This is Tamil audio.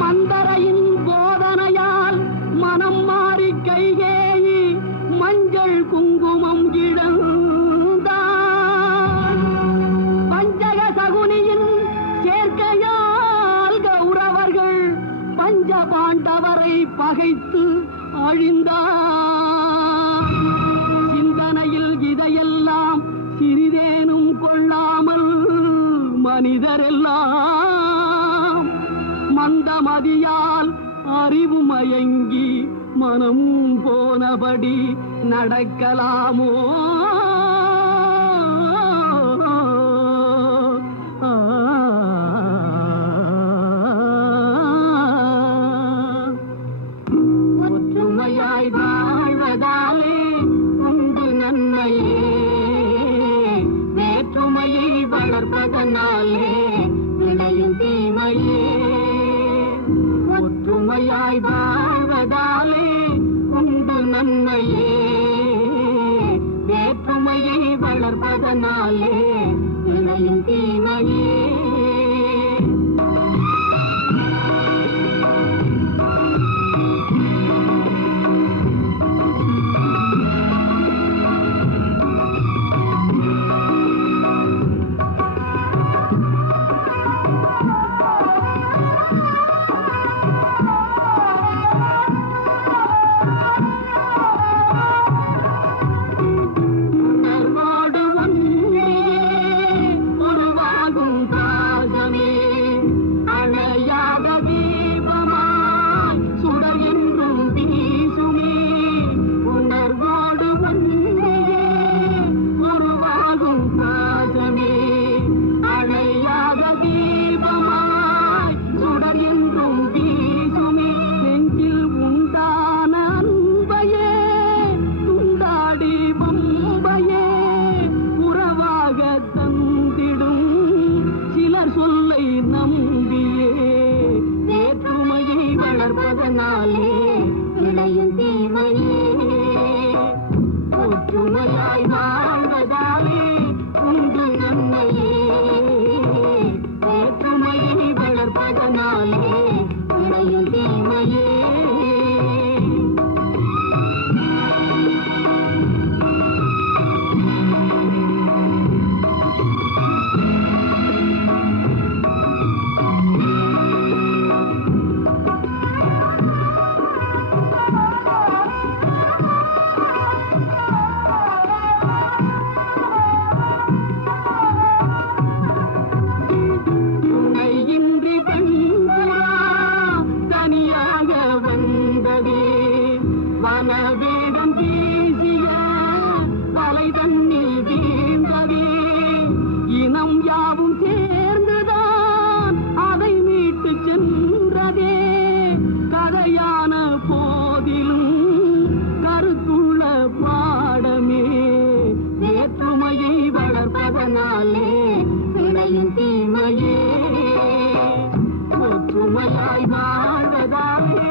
மந்தரையின் போதனையால் மனம் மாறி கைகேயி மஞ்சள் குங்குமம் இழந்தார். பஞ்சக சகுனியின் சேர்க்கையால் கௌரவர்கள் பஞ்ச பாண்டவரை பகைத்து அழிந்தார். சிந்தனையில் இதையெல்லாம் சிறிதேனும் கொள்ளாமல் மனிதரெல்லாம் மந்தமதியால் அறிவு மயங்கி மனம் போனபடி நடக்கலாமோ? ஒற்றுமையாய் வாழ்வதாலே உண்டு நன்மையே, வேற்றுமையை வளர்ப்பதனாலே விளையும் தீமையே. ஒற்றுமையாய் வாழ்வதாலே உண்டு நன்மையே, வேற்றுமையை வளர்ப்பதனாலே விளையும் தீமையே. சொல்லை நம்பியே வேற்றுமையை வளர்ப்பதனாலே விளையும் தீமையே. ஒற்றுமையாய் வாழ்வதாலே உண்டு நன்மையே, வேற்றுமையை வளர்ப்பதனாலே விளையும் தீமையே. வனவேகம் பேசிய வலை தண்ணீர் வீழ்ந்ததே, இனம் யாவும் சேர்ந்துதான் அதை மீட்டு சென்றதே. கதையான போதிலும் கருத்துள்ள பாடமே, வேற்றுமையை வளர்ப்பதனாலே விளையும் தீமையே. ஒற்றுமையாய் வாழ்வதாலே